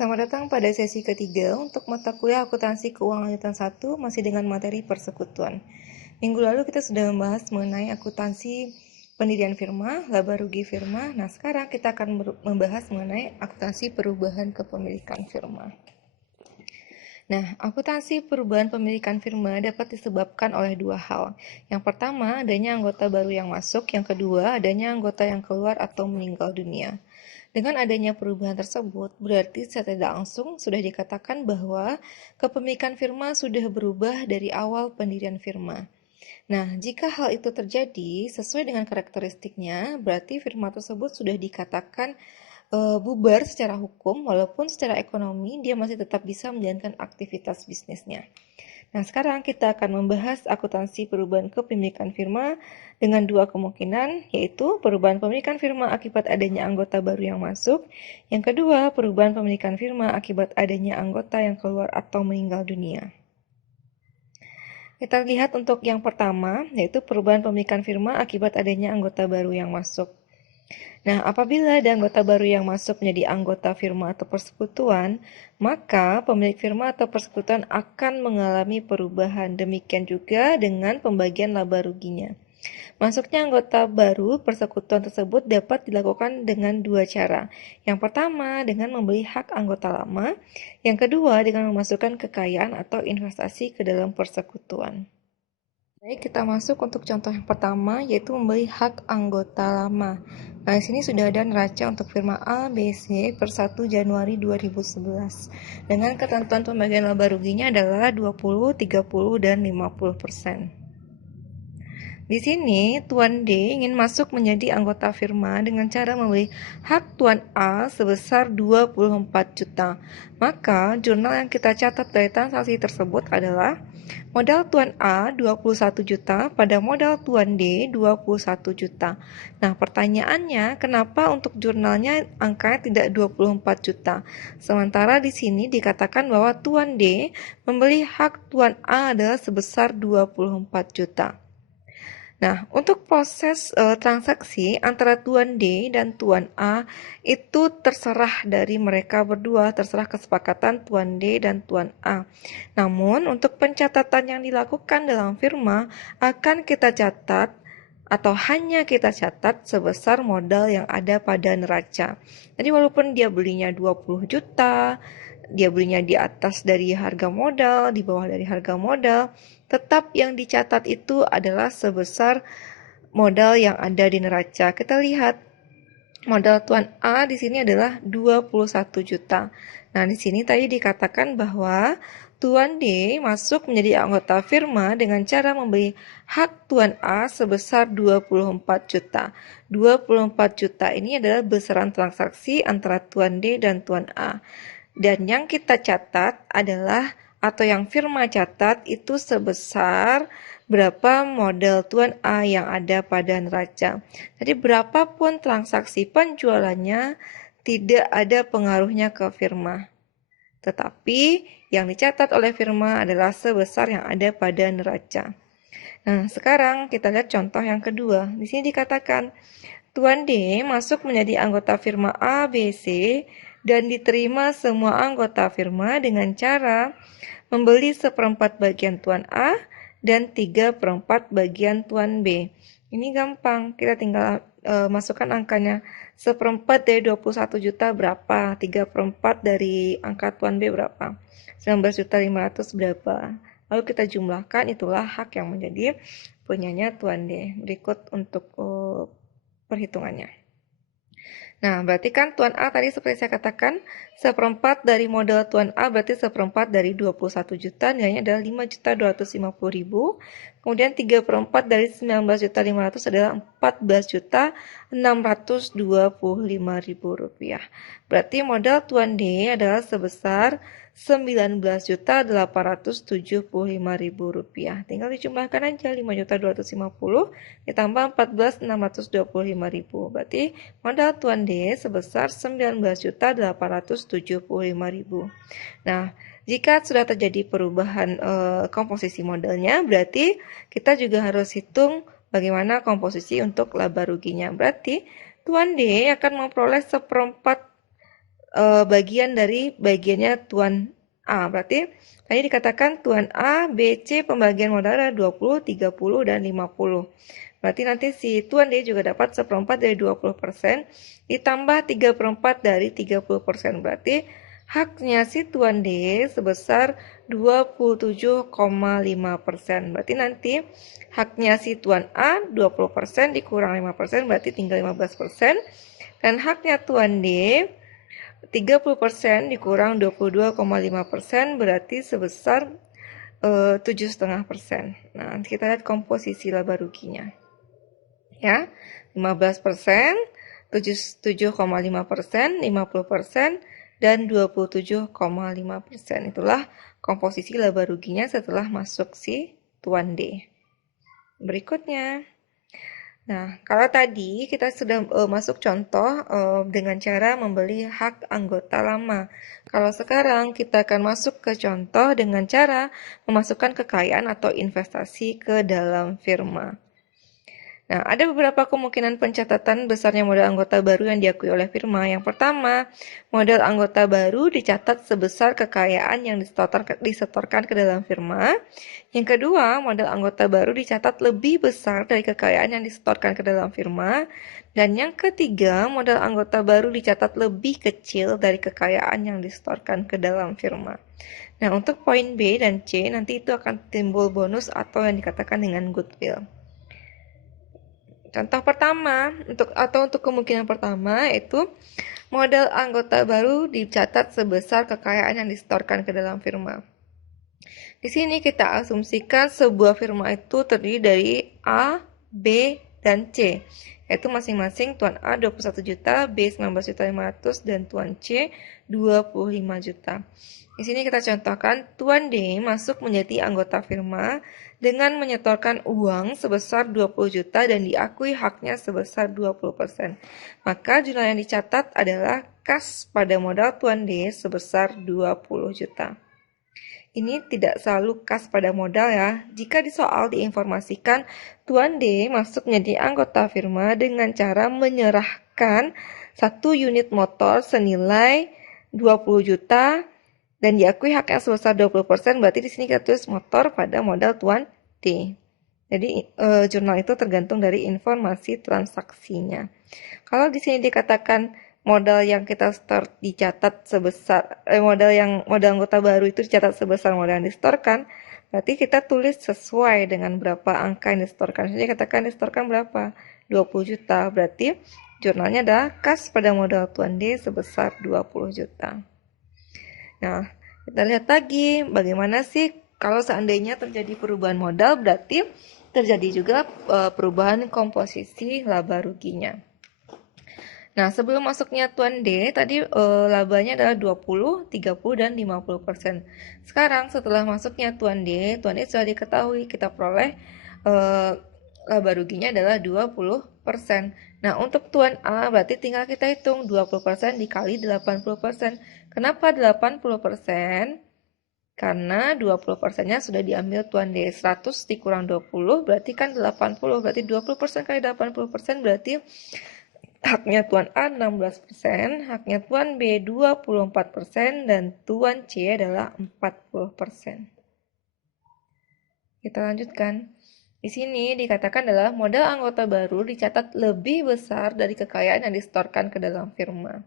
Selamat datang pada sesi ketiga untuk mata kuliah akuntansi keuangan lanjutan 1 masih dengan materi persekutuan. Minggu lalu kita sudah membahas mengenai akuntansi pendirian firma, laba rugi firma. Nah, sekarang kita akan membahas mengenai akuntansi perubahan kepemilikan firma. Nah, akuntansi perubahan pemilikan firma dapat disebabkan oleh dua hal. Yang pertama, adanya anggota baru yang masuk. Yang kedua, adanya anggota yang keluar atau meninggal dunia. Dengan adanya perubahan tersebut, berarti secara tidak langsung sudah dikatakan bahwa kepemilikan firma sudah berubah dari awal pendirian firma. Nah, jika hal itu terjadi sesuai dengan karakteristiknya, berarti firma tersebut sudah dikatakan bubar secara hukum, walaupun secara ekonomi dia masih tetap bisa menjalankan aktivitas bisnisnya. Nah, sekarang kita akan membahas akuntansi perubahan kepemilikan firma dengan dua kemungkinan, yaitu perubahan pemilikan firma akibat adanya anggota baru yang masuk. Yang kedua, perubahan pemilikan firma akibat adanya anggota yang keluar atau meninggal dunia. Kita lihat untuk yang pertama, yaitu perubahan pemilikan firma akibat adanya anggota baru yang masuk. Nah, apabila ada anggota baru yang masuk menjadi anggota firma atau persekutuan, maka pemilik firma atau persekutuan akan mengalami perubahan. Demikian juga dengan pembagian laba ruginya. Masuknya anggota baru persekutuan tersebut dapat dilakukan dengan dua cara. Yang pertama, dengan membeli hak anggota lama. Yang kedua, dengan memasukkan kekayaan atau investasi ke dalam persekutuan. Baik, kita masuk untuk contoh yang pertama, yaitu membeli hak anggota lama. Nah, di sini sudah ada neraca untuk firma A, B, C per 1 Januari 2011. Dengan ketentuan pembagian laba ruginya adalah 20, 30, dan 50%. Di sini, Tuan D ingin masuk menjadi anggota firma dengan cara membeli hak Tuan A sebesar 24 juta. Maka, jurnal yang kita catat dari transaksi tersebut adalah modal Tuan A 21 juta pada modal Tuan D 21 juta. Nah, pertanyaannya, kenapa untuk jurnalnya angkanya tidak 24 juta? Sementara di sini dikatakan bahwa Tuan D membeli hak Tuan A adalah sebesar 24 juta. Nah, untuk proses transaksi antara Tuan D dan Tuan A itu terserah dari mereka berdua, terserah kesepakatan Tuan D dan Tuan A. Namun, untuk pencatatan yang dilakukan dalam firma akan kita catat atau hanya kita catat sebesar modal yang ada pada neraca. Jadi walaupun dia belinya 20 juta, dia belinya di atas dari harga modal, di bawah dari harga modal, tetap yang dicatat itu adalah sebesar modal yang ada di neraca. Kita lihat modal Tuan A di sini adalah 21 juta. Nah, di sini tadi dikatakan bahwa Tuan D masuk menjadi anggota firma dengan cara membeli hak Tuan A sebesar 24 juta. 24 juta ini adalah besaran transaksi antara Tuan D dan Tuan A. Dan yang kita catat adalah, atau yang firma catat itu sebesar berapa modal Tuan A yang ada pada neraca. Jadi berapapun transaksi penjualannya tidak ada pengaruhnya ke firma. Tetapi yang dicatat oleh firma adalah sebesar yang ada pada neraca. Nah, sekarang kita lihat contoh yang kedua. Di sini dikatakan Tuan D masuk menjadi anggota firma A, B, C dan diterima semua anggota firma dengan cara membeli 1/4 bagian Tuan A dan 3/4 bagian Tuan B. Ini gampang, kita tinggal masukkan angkanya. 1/4 dari 21 juta berapa? 3/4 dari angka Tuan B berapa? 19.500.000 berapa? Lalu kita jumlahkan, itulah hak yang menjadi punyanya Tuan D. Berikut untuk perhitungannya. Nah, berarti kan Tuan A tadi seperti saya katakan, 1/4 dari modal Tuan A berarti 1/4 dari 21 juta, nilainya adalah 5.250.000. Kemudian 3/4 dari 19.500 adalah 14.625.000 rupiah. Berarti modal Tuan D adalah sebesar 19.875.000 rupiah. Tinggal dijumlahkan aja 5.250 ditambah 14.625.000. Berarti modal Tuan D sebesar 19.875.000. Nah, jika sudah terjadi perubahan komposisi modalnya, berarti kita juga harus hitung bagaimana komposisi untuk laba ruginya. Berarti Tuan D akan memperoleh 1/4 bagian dari bagiannya Tuan A. Berarti tadi dikatakan Tuan A, B, C pembagian modal adalah 20, 30, dan 50. Berarti nanti si Tuan D juga dapat 1/4 dari 20%, ditambah 3/4 dari 30%. Berarti haknya si Tuan D sebesar 27,5%. Berarti nanti haknya si Tuan A 20% dikurang 5%, berarti tinggal 15%. Dan haknya Tuan D 30% dikurang 22,5% berarti sebesar 7,5%. Nah, nanti kita lihat komposisi laba ruginya. Ya, 15%, 7,5%, 50%, dan 27,5%. Itulah komposisi laba ruginya setelah masuk si Tuan D. Berikutnya. Nah, kalau tadi kita sudah masuk contoh dengan cara membeli hak anggota lama. Kalau sekarang kita akan masuk ke contoh dengan cara memasukkan kekayaan atau investasi ke dalam firma. Nah, ada beberapa kemungkinan pencatatan besarnya modal anggota baru yang diakui oleh firma. Yang pertama, modal anggota baru dicatat sebesar kekayaan yang disetorkan ke dalam firma. Yang kedua, modal anggota baru dicatat lebih besar dari kekayaan yang disetorkan ke dalam firma. Dan yang ketiga, modal anggota baru dicatat lebih kecil dari kekayaan yang disetorkan ke dalam firma. Nah, untuk poin B dan C, nanti itu akan timbul bonus atau yang dikatakan dengan goodwill. Contoh pertama, untuk kemungkinan pertama, yaitu modal anggota baru dicatat sebesar kekayaan yang disetorkan ke dalam firma. Di sini kita asumsikan sebuah firma itu terdiri dari A, B, dan C, yaitu masing-masing Tuan A 21 juta, B 19.500.000, dan Tuan C 25 juta. Di sini kita contohkan Tuan D masuk menjadi anggota firma dengan menyetorkan uang sebesar 20 juta dan diakui haknya sebesar 20%. Maka jumlah yang dicatat adalah kas pada modal Tuan D sebesar 20 juta. Ini tidak selalu kas pada modal ya. Jika di soal diinformasikan Tuan D masuk menjadi anggota firma dengan cara menyerahkan 1 unit motor senilai 20 juta dan diakui haknya sebesar 20%, berarti di sini kita tulis motor pada modal Tuan D. Jadi jurnal itu tergantung dari informasi transaksinya. Kalau di sini dikatakan modal yang kita store dicatat sebesar modal anggota baru itu dicatat sebesar modal yang disetorkan, berarti kita tulis sesuai dengan berapa angka yang disetorkan. Jadi katakan disetorkan berapa? 20 juta. Berarti jurnalnya adalah kas pada modal Tuan D sebesar 20 juta. Nah, kita lihat lagi bagaimana sih kalau seandainya terjadi perubahan modal, berarti terjadi juga perubahan komposisi laba ruginya. Nah, sebelum masuknya Tuan D, tadi labanya adalah 20, 30, dan 50%. Sekarang setelah masuknya Tuan D sudah diketahui kita peroleh laba ruginya adalah 20%. Nah, untuk Tuan A berarti tinggal kita hitung 20% dikali 80%. Kenapa 80%? Karena 20%-nya sudah diambil Tuan D. 100 dikurang 20 berarti kan 80. Berarti 20% kali 80% berarti haknya Tuan A 16%, haknya Tuan B 24%, dan Tuan C adalah 40%. Kita lanjutkan. Di sini dikatakan adalah modal anggota baru dicatat lebih besar dari kekayaan yang disetorkan ke dalam firma.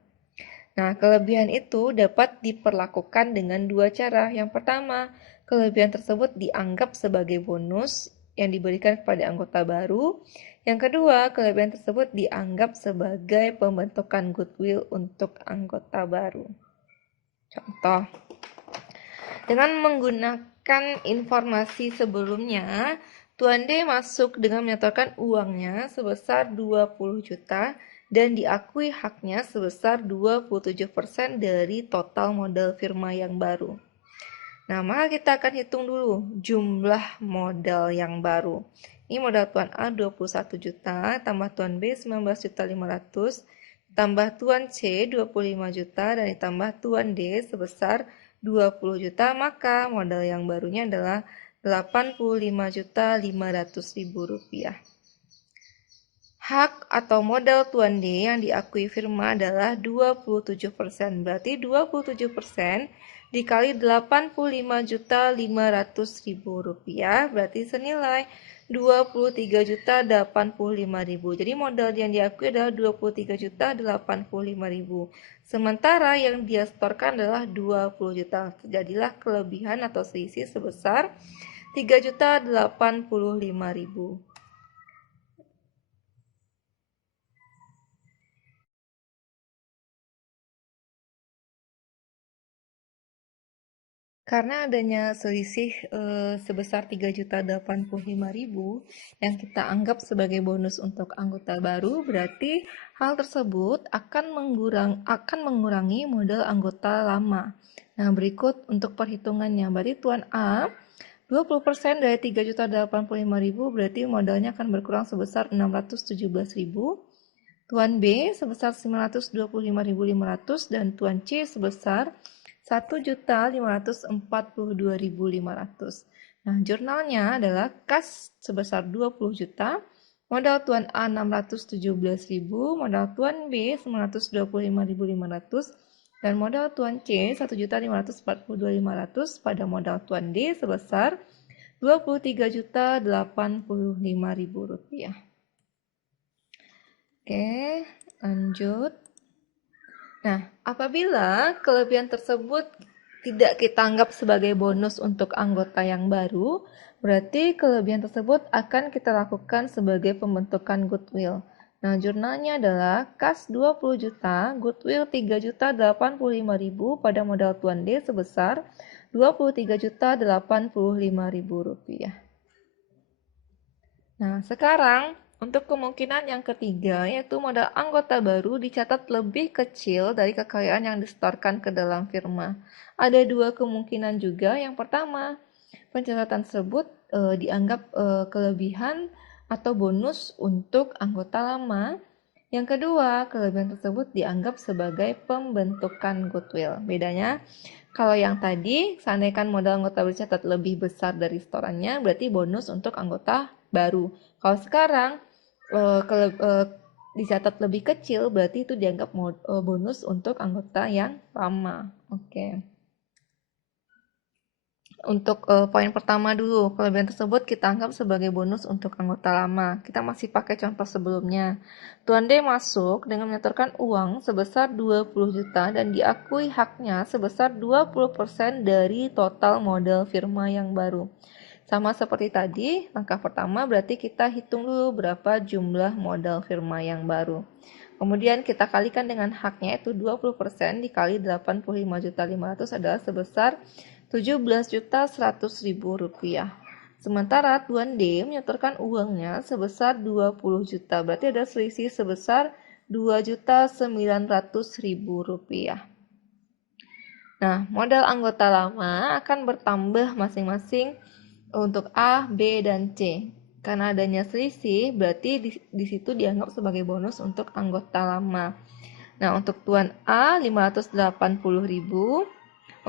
Nah, kelebihan itu dapat diperlakukan dengan dua cara. Yang pertama, kelebihan tersebut dianggap sebagai bonus yang diberikan kepada anggota baru. Yang kedua, kelebihan tersebut dianggap sebagai pembentukan goodwill untuk anggota baru. Contoh, dengan menggunakan informasi sebelumnya, Tuan D masuk dengan menyetorkan uangnya sebesar 20 juta dan diakui haknya sebesar 27% dari total modal firma yang baru. Nah, maka kita akan hitung dulu jumlah modal yang baru. Ini modal Tuan A 21 juta, tambah Tuan B 19.500.000, tambah Tuan C 25 juta, dan ditambah Tuan D sebesar 20 juta, maka modal yang barunya adalah 85.500.000 rupiah. Hak atau modal Tuan D yang diakui firma adalah 27%. Berarti 27% dikali 85.500.000 rupiah berarti senilai 23.085.000. Jadi modal yang diakui adalah 23.085.000. Sementara yang dia setorkan adalah 20 juta. Terjadilah kelebihan atau selisih sebesar 3.085.000. Karena adanya selisih sebesar 3.085.000 yang kita anggap sebagai bonus untuk anggota baru, berarti hal tersebut akan mengurangi modal anggota lama. Nah, berikut untuk perhitungannya. Berarti Tuan A 20% dari 3.085.000 berarti modalnya akan berkurang sebesar 617.000. Tuan B sebesar 925.500 dan Tuan C sebesar 1.542.500. Nah, jurnalnya adalah kas sebesar 20 juta, modal Tuan A 617.000, modal Tuan B 925.500, dan modal Tuan C 1.542.500 pada modal Tuan D sebesar 23.085.000 rupiah. Oke, lanjut. Nah, apabila kelebihan tersebut tidak kita anggap sebagai bonus untuk anggota yang baru, berarti kelebihan tersebut akan kita lakukan sebagai pembentukan goodwill. Nah, jurnalnya adalah kas 20 juta, goodwill 3.085.000 pada modal Tuan D sebesar 23.085.000 rupiah. Nah, sekarang untuk kemungkinan yang ketiga, yaitu modal anggota baru dicatat lebih kecil dari kekayaan yang disetorkan ke dalam firma. Ada dua kemungkinan juga. Yang pertama, pencatatan tersebut dianggap kelebihan atau bonus untuk anggota lama. Yang kedua, kelebihan tersebut dianggap sebagai pembentukan goodwill. Bedanya, kalau yang tadi, seandainya modal anggota dicatat lebih besar dari setorannya, berarti bonus untuk anggota baru. Kalau sekarang dicatat lebih kecil, berarti itu dianggap bonus untuk anggota yang lama. Oke. Untuk poin pertama dulu, kelebihan tersebut kita anggap sebagai bonus untuk anggota lama. Kita masih pakai contoh sebelumnya. Tuan D masuk dengan menyetorkan uang sebesar 20 juta dan diakui haknya sebesar 20% dari total modal firma yang baru. Sama seperti tadi, langkah pertama berarti kita hitung dulu berapa jumlah modal firma yang baru. Kemudian kita kalikan dengan haknya, yaitu 20% dikali 85.500 adalah sebesar 17.100.000 rupiah. Sementara Tuan D menyetorkan uangnya sebesar 20 juta, berarti ada selisih sebesar 2.900.000 rupiah. Nah, modal anggota lama akan bertambah masing-masing untuk A, B, dan C. Karena adanya selisih, berarti di situ dianggap sebagai bonus untuk anggota lama. Nah, untuk Tuan A 580.000,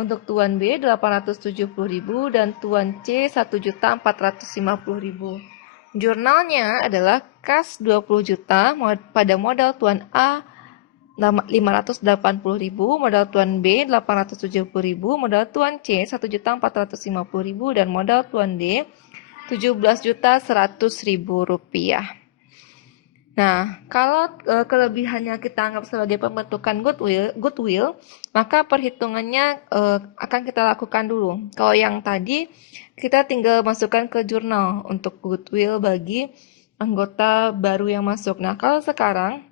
untuk Tuan B 870.000, dan Tuan C 1.450.000. Jurnalnya adalah kas 20 juta pada modal Tuan A 580.000, modal Tuan B 870.000, modal Tuan C 1.450.000, dan modal Tuan D 17.100.000 rupiah. Nah, kalau kelebihannya kita anggap sebagai pembentukan goodwill, maka perhitungannya akan kita lakukan dulu. Kalau yang tadi, kita tinggal masukkan ke jurnal untuk goodwill bagi anggota baru yang masuk. Nah, kalau sekarang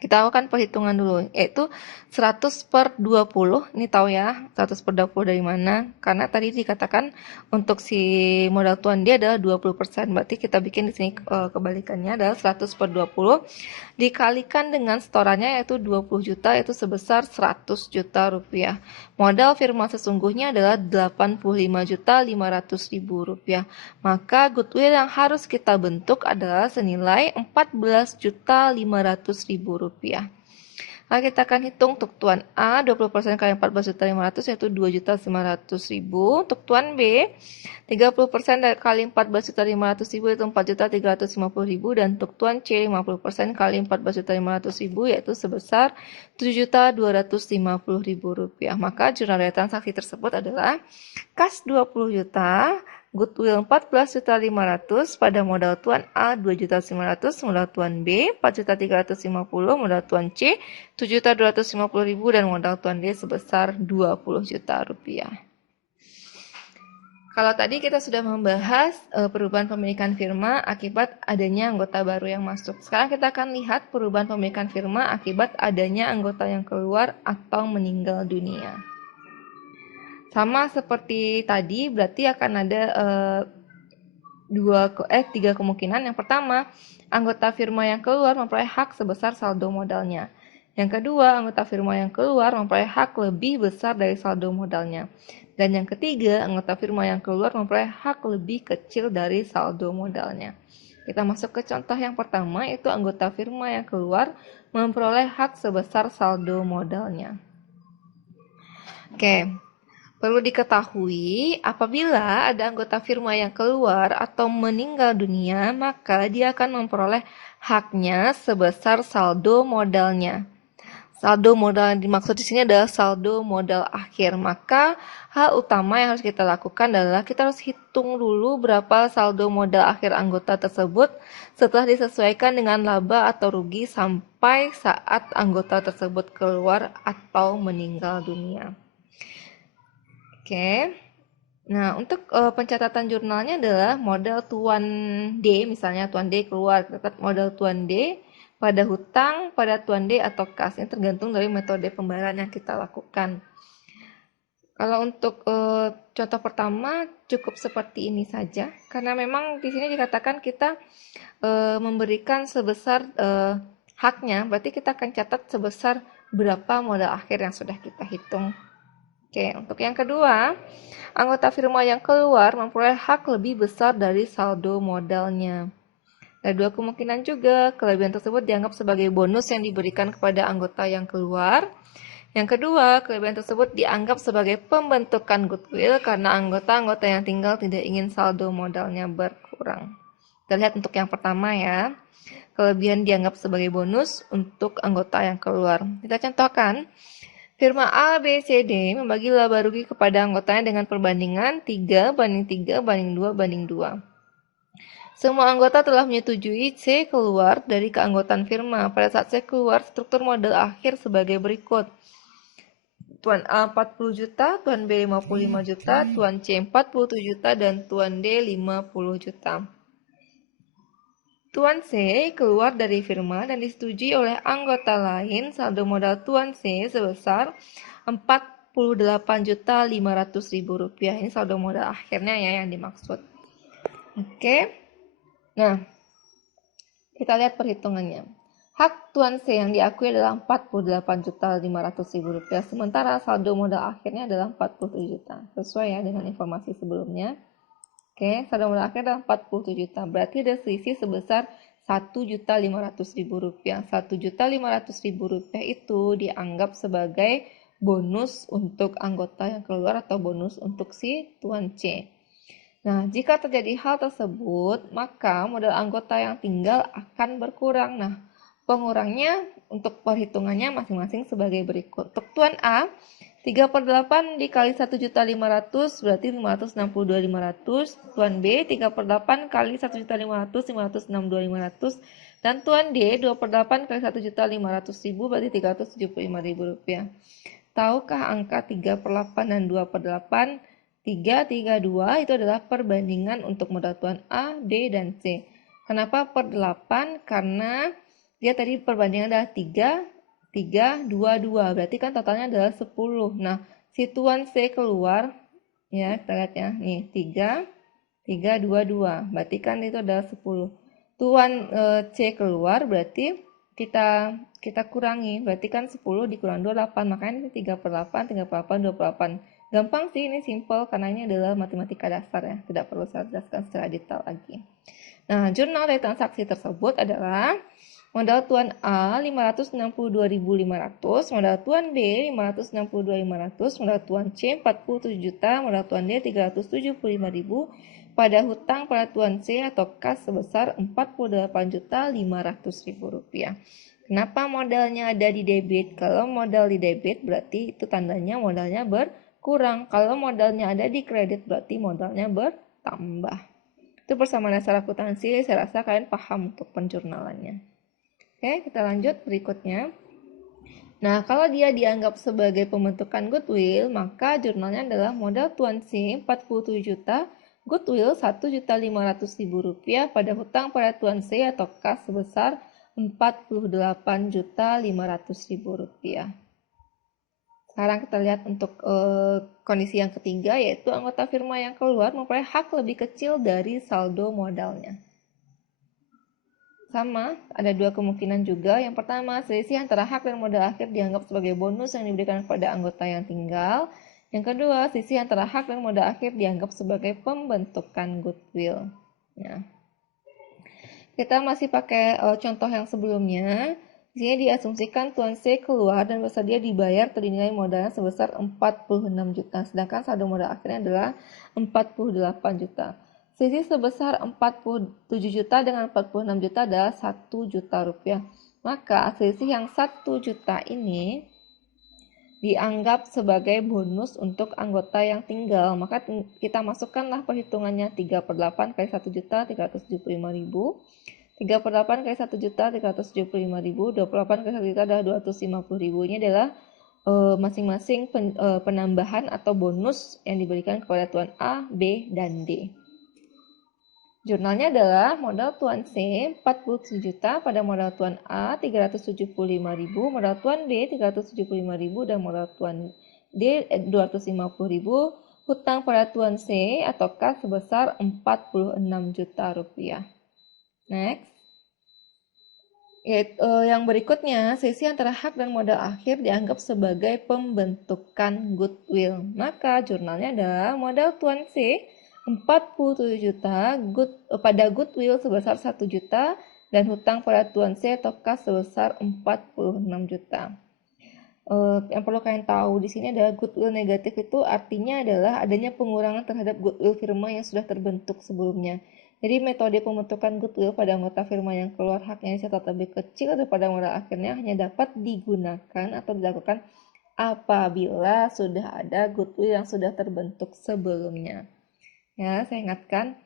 kita lakukan perhitungan dulu, yaitu 100/20. Ini tahu ya, 100/20 dari mana? Karena tadi dikatakan untuk si modal Tuan dia adalah 20%. Berarti kita bikin di sini kebalikannya adalah 100/20 dikalikan dengan setorannya, yaitu 20 juta, yaitu sebesar 100 juta rupiah. Modal firma sesungguhnya adalah 85.500.000 rupiah. Maka goodwill yang harus kita bentuk adalah senilai 14.500.000 rupiah. Maka kita akan hitung untuk tuan A 20% kali 14.500.000 yaitu 2.900.000. Untuk tuan B 30% kali 14.500.000 yaitu 4.350.000. Dan untuk tuan C 50% kali 14.500.000 yaitu sebesar 7.250.000 rupiah. Maka jurnal dari transaksi tersebut adalah kas 20 juta, goodwill 14.500.000 pada modal tuan A 2.900.000, modal tuan B 4.350.000, modal tuan C 7.250.000 dan modal tuan D sebesar 20 juta rupiah. Kalau tadi kita sudah membahas perubahan pemilikan firma akibat adanya anggota baru yang masuk. Sekarang kita akan lihat perubahan pemilikan firma akibat adanya anggota yang keluar atau meninggal dunia. Sama seperti tadi, berarti akan ada tiga kemungkinan. Yang pertama, anggota firma yang keluar memperoleh hak sebesar saldo modalnya. Yang kedua, anggota firma yang keluar memperoleh hak lebih besar dari saldo modalnya. Dan yang ketiga, anggota firma yang keluar memperoleh hak lebih kecil dari saldo modalnya. Kita masuk ke contoh yang pertama, yaitu anggota firma yang keluar memperoleh hak sebesar saldo modalnya. Oke. Perlu diketahui, apabila ada anggota firma yang keluar atau meninggal dunia, maka dia akan memperoleh haknya sebesar saldo modalnya. Saldo modal yang dimaksud di sini adalah saldo modal akhir. Maka hal utama yang harus kita lakukan adalah kita harus hitung dulu berapa saldo modal akhir anggota tersebut setelah disesuaikan dengan laba atau rugi sampai saat anggota tersebut keluar atau meninggal dunia. Oke. Nah, untuk pencatatan jurnalnya adalah modal tuan D, misalnya tuan D keluar, catat modal tuan D pada hutang, pada tuan D atau kas. Ini tergantung dari metode pembayaran yang kita lakukan. Kalau untuk contoh pertama cukup seperti ini saja, karena memang di sini dikatakan kita memberikan sebesar haknya, berarti kita akan catat sebesar berapa modal akhir yang sudah kita hitung. Oke, untuk yang kedua, anggota firma yang keluar memperoleh hak lebih besar dari saldo modalnya. Ada dua kemungkinan juga, kelebihan tersebut dianggap sebagai bonus yang diberikan kepada anggota yang keluar. Yang kedua, kelebihan tersebut dianggap sebagai pembentukan goodwill karena anggota-anggota yang tinggal tidak ingin saldo modalnya berkurang. Kita lihat untuk yang pertama ya, kelebihan dianggap sebagai bonus untuk anggota yang keluar. Kita contohkan, firma A, B, C, D membagi laba rugi kepada anggotanya dengan perbandingan 3:2:2. Semua anggota telah menyetujui C keluar dari keanggotaan firma. Pada saat C keluar, struktur modal akhir sebagai berikut. Tuan A 40 juta, Tuan B 55 juta, Tuan C 47 juta, dan Tuan D 50 juta. Tuan C keluar dari firma dan disetujui oleh anggota lain. Saldo modal Tuan C sebesar 48.500.000 rupiah. Ini saldo modal akhirnya ya yang dimaksud. Oke. Nah, kita lihat perhitungannya. Hak Tuan C yang diakui adalah 48.500.000 rupiah. Sementara saldo modal akhirnya adalah 47 juta. Sesuai ya dengan informasi sebelumnya. Oke, saldo modal akhir adalah 47 juta. Berarti ada selisih sebesar 1.500.000 rupiah. 1.500.000 rupiah itu dianggap sebagai bonus untuk anggota yang keluar atau bonus untuk si Tuan C. Nah, jika terjadi hal tersebut, maka modal anggota yang tinggal akan berkurang. Nah, pengurangnya untuk perhitungannya masing-masing sebagai berikut. Untuk Tuan A, 3/8 dikali 1.500.000 berarti 562.500. Tuan B 3/8 kali 1.500.000 562.500. Dan Tuan D 2/8 kali 1.500.000 berarti 375.000 rupiah. Tahukah angka 3/8 dan 2/8? 3, 3, 2 itu adalah perbandingan untuk modal Tuan A, D, dan C. Kenapa per 8? Karena dia tadi perbandingan adalah 3, 3, 2, 2. Berarti kan totalnya adalah 10. Nah, si Tuan C keluar, ya kita lihat ya, nih 3, 3, 2, 2. Berarti kan itu adalah 10. Tuan C keluar berarti kita kurangi. Berarti kan 10 dikurang 28. Makanya ini 3/8, 3/8, 2/8. Gampang sih, ini simple karena ini adalah matematika dasar ya. Tidak perlu saya jelaskan secara detail lagi. Nah, jurnal dari transaksi tersebut adalah Modal tuan A 562.500, modal tuan B 562.500, modal tuan C 47 juta, modal tuan D 375.000 pada hutang pada tuan C atau kas sebesar 48.500.000 rupiah. Kenapa modalnya ada di debit? Kalau modal di debit berarti itu tandanya modalnya berkurang. Kalau modalnya ada di kredit berarti modalnya bertambah. Itu persamaan dasar akuntansi, saya rasa kalian paham untuk penjurnalannya. Oke, kita lanjut berikutnya. Nah, kalau dia dianggap sebagai pembentukan goodwill, maka jurnalnya adalah modal tuan C 47 juta, goodwill 1.500.000 rupiah pada hutang pada tuan C atau kas sebesar 48.500.000 rupiah. Sekarang kita lihat untuk kondisi yang ketiga, yaitu anggota firma yang keluar memperoleh hak lebih kecil dari saldo modalnya. Sama, ada dua kemungkinan juga. Yang pertama, selisih antara hak dan modal akhir dianggap sebagai bonus yang diberikan kepada anggota yang tinggal. Yang kedua, selisih antara hak dan modal akhir dianggap sebagai pembentukan goodwill. Ya. Kita masih pakai contoh yang sebelumnya. Di sini diasumsikan tuan C keluar dan bersedia dibayar terdinilai modalnya sebesar 46 juta, sedangkan saldo modal akhirnya adalah 48 juta. Selisih sebesar 47 juta dengan 46 juta adalah 1 juta rupiah. Maka selisih yang 1 juta ini dianggap sebagai bonus untuk anggota yang tinggal. Maka kita masukkanlah perhitungannya 3/8 kali 1 juta 375.000. 3/8 kali 1 juta 375.000. 28 kali 1 juta adalah 250.000. Ini adalah masing-masing penambahan atau bonus yang diberikan kepada tuan A, B, dan D. Jurnalnya adalah modal tuan C 47 juta pada modal tuan A 375.000, modal tuan B 375.000 dan modal tuan D 250.000, hutang pada tuan C atau kas sebesar 46 juta rupiah. Next. Yang berikutnya, selisih antara hak dan modal akhir dianggap sebagai pembentukan goodwill. Maka jurnalnya adalah modal tuan C 47 juta pada goodwill sebesar 1 juta dan hutang pada tuan C atau kas sebesar 46 juta. Yang perlu kalian tahu di sini adalah goodwill negatif itu artinya adalah adanya pengurangan terhadap goodwill firma yang sudah terbentuk sebelumnya. Jadi metode pembentukan goodwill pada anggota firma yang keluar haknya dicatat lebih kecil daripada modal akhirnya hanya dapat digunakan atau dilakukan apabila sudah ada goodwill yang sudah terbentuk sebelumnya. Ya, saya ingatkan,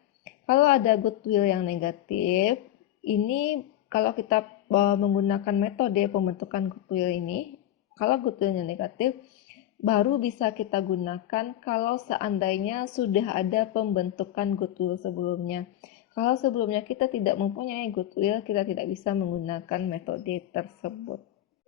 kalau ada goodwill yang negatif, ini kalau kita menggunakan metode pembentukan goodwill ini, kalau goodwillnya negatif, baru bisa kita gunakan kalau seandainya sudah ada pembentukan goodwill sebelumnya. Kalau sebelumnya kita tidak mempunyai goodwill, kita tidak bisa menggunakan metode tersebut.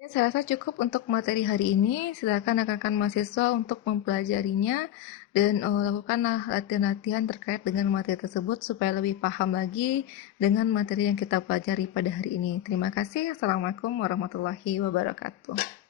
Saya rasa cukup untuk materi hari ini. Silakan rekan-rekan mahasiswa untuk mempelajarinya dan lakukanlah latihan-latihan terkait dengan materi tersebut supaya lebih paham lagi dengan materi yang kita pelajari pada hari ini. Terima kasih. Assalamualaikum warahmatullahi wabarakatuh.